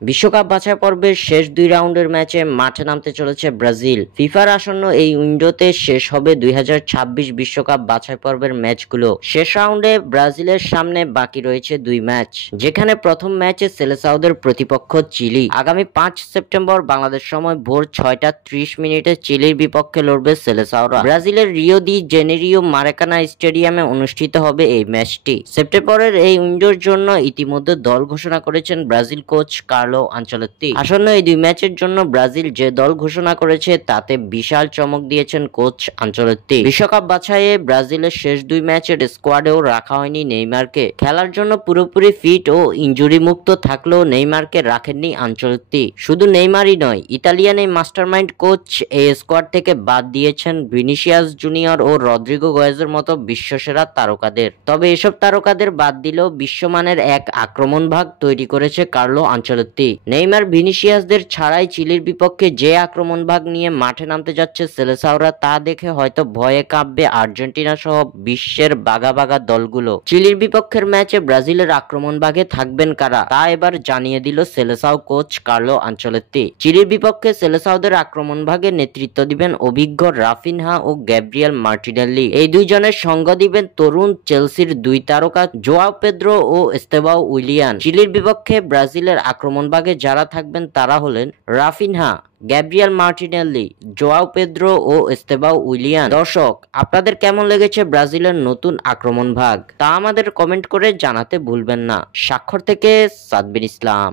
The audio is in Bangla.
বিশ্বকাপ বাছাই পর্বের শেষ ২ রাউন্ডের ম্যাচে মাঠে নামতে চলেছে ব্রাজিল। ফিফার আসন্ন এই উইন্ডোতে শেষ হবে ২০২৬ বিশ্বকাপ বাছাই পর্বের ম্যাচগুলো। শেষ রাউন্ডে ব্রাজিলের সামনে বাকি রয়েছে ২ ম্যাচ, যেখানে প্রথম ম্যাচে সেলেসাওদের প্রতিপক্ষ চিলি। আগামী ৫ সেপ্টেম্বর বাংলাদেশ সময় ভোর ৬টা ৩০ মিনিটে চিলির বিপক্ষে লড়বে সেলেসাওরা। ব্রাজিলের রিও দি জেনেরিও মারাকানা স্টেডিয়ামে অনুষ্ঠিত হবে এই ম্যাচটি। সেপ্টেম্বরের এই উইন্ডোর জন্য ইতিমধ্যে দল ঘোষণা করেছেন ব্রাজিল কোচ কার্লো আনচেলত্তি। আসন্ন এই ২ ম্যাচের জন্য ব্রাজিল যে দল ঘোষণা করেছে তাতে বিশাল চমক দিয়েছেন কোচ আনচেলত্তি। বিশ্বকাপ বাছাইয়ে ব্রাজিলের শেষ ২ ম্যাচের স্কোয়াডেও রাখা হয়নি নেইমারকে। খেলার জন্য পুরোপুরি ফিট ও ইনজুরি মুক্ত থাকলেও নেইমারকে রাখেননি আনচেলত্তি। শুধু নেইমারই নয়, ইতালিয়ান এই মাস্টারমাইন্ড কোচ এই স্কোয়াড থেকে বাদ দিয়েছেন ভিনিসিয়াস জুনিয়র ও রদ্রিগো গোয়েজের মতো বিশ্বসেরা তারকাদের। তবে এসব তারকাদের বাদ দিলেও বিশ্বমানের এক আক্রমণ ভাগ তৈরি করেছে কার্লো আনচেলত্তি। নেইমার ভিনিসিয়াসদের ছাড়াই চিলির বিপক্ষে যে আক্রমণ ভাগ নিয়ে মাঠে নামতে যাচ্ছে সেলেসাওরা, তা দেখে হয়তো ভয়ে কাঁপবে আর্জেন্টিনা সহ বিশ্বের বাঘা বাঘা দলগুলো। চিলির বিপক্ষের ম্যাচে ব্রাজিলের আক্রমণ ভাগে থাকবেন কারা, তা এবার জানিয়ে দিল সেলেসাও কোচ কার্লো আনচেলত্তি। চিলির বিপক্ষে সেলেসাওদের আক্রমণ ভাগে নেতৃত্ব দিবেন অভিজ্ঞ রাফিনহা ও গ্যাব্রিয়েল মার্টিনেল্লি। এই দুইজনের সঙ্গ দিবেন তরুণ চেলসির ২ তারকা জোয়াও পেদ্রো ও এস্তেবাও উইলিয়ান। চিলির বিপক্ষে ব্রাজিলের আক্রমণ ভাগে যারা থাকবেন তারা হলেন Raphinha, Gabriel Martinelli, Joao Pedro ও এস্তেবাও উইলিয়ান। দর্শক, আপনাদের কেমন লেগেছে ব্রাজিলের নতুন আক্রমণ ভাগ, তা আমাদের কমেন্ট করে জানাতে ভুলবেন না। স্বাক্ষর থেকে সাদবির ইসলাম।